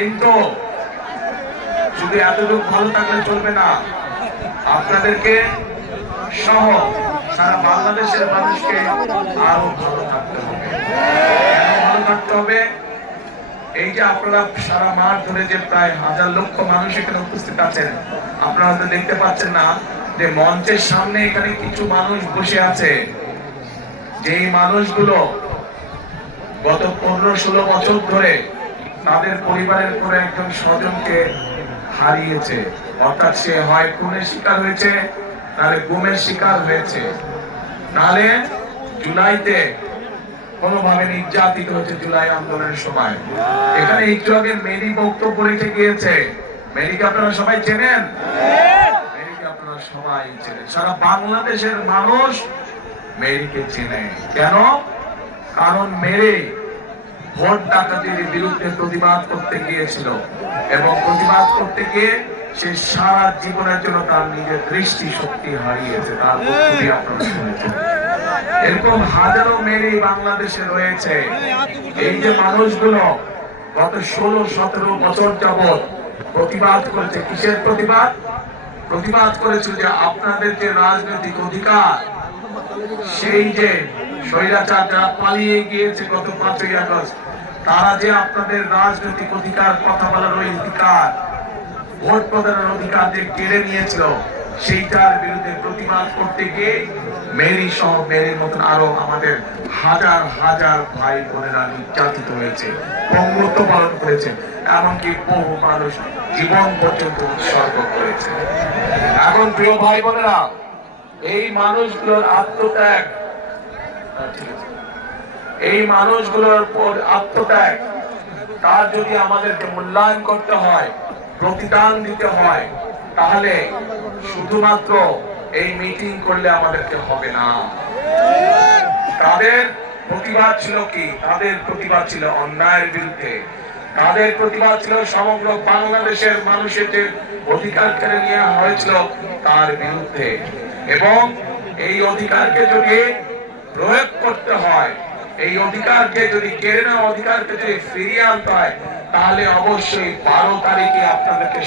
কিন্তু শুধু এতটুকু ভালো থাকলে চলবে না, আপনাদেরকে সহ সারা বাংলাদেশের মানুষকে আরো ভালো থাকতে হবে। ভালো থাকতে হবে, এই যে আপনারা সারা মাঠ ধরে যে প্রায় হাজার লক্ষ মানুষ এখানে উপস্থিত আছেন, আপনারা তো দেখতে পাচ্ছেন না যে মঞ্চের সামনে এখানে কিছু মানুষ বসে আছে, যেই মানুষগুলো গত 15-16 বছর ধরে তাদের পরিবারের করে একজন স্বজনকে হারিয়েছে। অর্থাৎ সে হয় খুনের শিকার হয়েছে, নাহলে গুমের শিকার হয়েছে, নাহলে জুলাইতে কোনোভাবে নির্যাতিত হয়েছে জুলাই আন্দোলনের সময়। এখানে একটু আগে মেরি বক্তব্য রেখে গিয়েছে। মেরিকে আপনারা সবাই চেনেন? মেরিকে আপনারা সবাই চেনেন, সারা বাংলাদেশের মানুষ মেরিকে চেনে। কেন? কারণ মেরি ভোট ডাকাতির বিরুদ্ধে প্রতিবাদ করতে গিয়েছিল, এবং প্রতিবাদ করতে গিয়ে সে সারা জীবনের জন্য তার নিজের দৃষ্টি শক্তি হারিয়েছে। তার বক্তব্য আপনারা শুনেছেন। এরকম হাজারো মেরি বাংলাদেশে রয়েছে। এই যে মানুষগুলো গত 16-17 বছর যাবৎ প্রতিবাদ করেছে, কিসের প্রতিবাদ? প্রতিবাদ করেছে যে আপনাদের যে রাজনৈতিক অধিকার, সেই যে স্বৈরাচার যারা পালিয়ে গিয়েছে গত 5ই আগস্ট, তারা যে আপনাদের রাজনৈতিক অধিকার, কথা বলার ওই অধিকার, ভোট প্রদানের অধিকার যে কেড়ে নিয়েছিল, সেইটার বিরুদ্ধে প্রতিবাদ করতে গিয়ে মেরি সহ মেরির মতন আরো আমাদের হাজার হাজার ভাই বোনেরা নির্যাতিত হয়েছে, পঙ্গুত্ব পালন করেছে, এমনকি বহু মানুষ জীবন পর্যন্ত উৎসর্গ করেছে। এখন প্রিয় ভাই বোনেরা, এই মানুষগুলোর আত্মত্যাগ, এই মানুষগুলোর উপর আত্মত্যাগ, তার যদি আমাদেরকে মূল্যায়ন করতে হয়, প্রতিদান দিতে হয়, তাহলে শুধুমাত্র এই মিটিং করলে আমাদেরকে হবে না। তাদের প্রতিবাদ ছিল কি? তাদের প্রতিবাদ ছিল অন্যায়ের বিরুদ্ধে, তাদের প্রতিবাদ ছিল সমগ্র বাংলাদেশের মানুষের যে অধিকার কেড়ে নেওয়া হয়েছিল তার বিরুদ্ধে। এবং এই অধিকারকে যদি প্রয়োগ করতে হয়, এই অধিকারকে যদি কেড়ে নেওয়া অধিকারকে যদি ফিরিয়ে আনতে হয়, তাহলে অবশ্যই 12 তারিখে আপনাদেরকে